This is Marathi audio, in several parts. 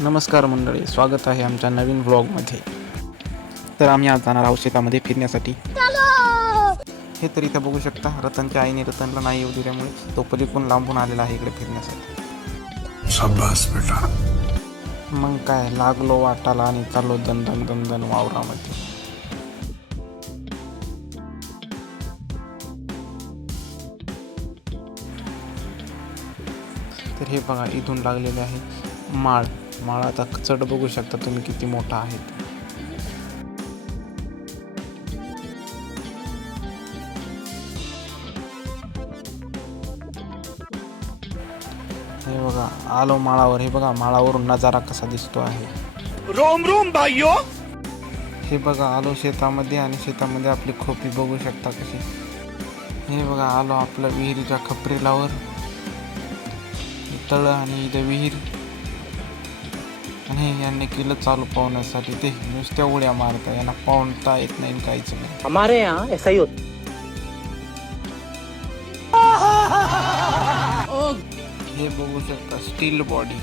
नमस्कार मंडळी, स्वागत आहे आमच्या नवीन व्लॉगमध्ये. तर आम्ही आज जाणार आहोत शेतामध्ये फिरण्यासाठी. हे तर इथं बघू शकता, रतनच्या आईने रतनला नाही येऊ दिल्यामुळे तो पलीकडून लांबून आलेला आहे इकडे फिरण्यासाठी. शाबास बेटा. मग काय, लागलो वाटाला आणि चाललो दन दन दन दन वावरामध्ये. तर हे बघा, इथून लागलेले आहे माळ आता चढ बघू शकता तुम्ही किती मोठा आहे. हे बघा, आलो माळावर. हे बघा, माळावरून नजारा कसा दिसतो आहे. रोम रोम भाइयों. हे बघा, आलो शेतामध्ये आणि शेतामध्ये आपली खोपी बघू शकता कशी. हे बघा, आलो आपल्या विहिरीच्या खपरेलावर. तळ आणि इथं विहीर आणि यांनी केलं चालू पाहण्यासाठी. ते नुसत्या उड्या मारता, यांना पाहता येत नाही काहीच नाही. हमारे यहाँ ऐसा ही होता. हे बघू शकता, स्टील बॉडी.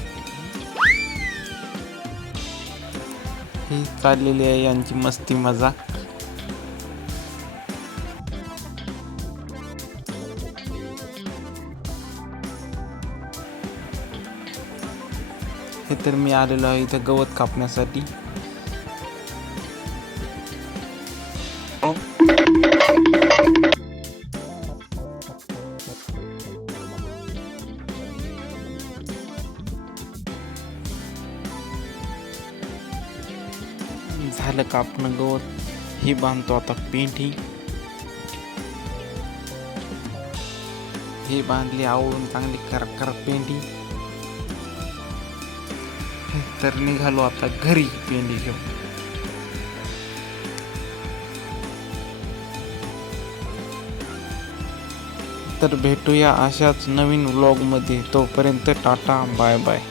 ही चाललेली आहे यांची मस्ती मजाक. हे तर मी आलेलो आहे इथं गवत कापण्यासाठी. झालं कापणं गवत. ही बांधतो आता पेंढी. ही बांधली आवळून चांगली कर पेंढी. तर निघालो आता घरी पेंढी घेऊन. तर भेटूया अशाच नवीन व्लॉगमध्ये. तोपर्यंत टाटा, बाय बाय.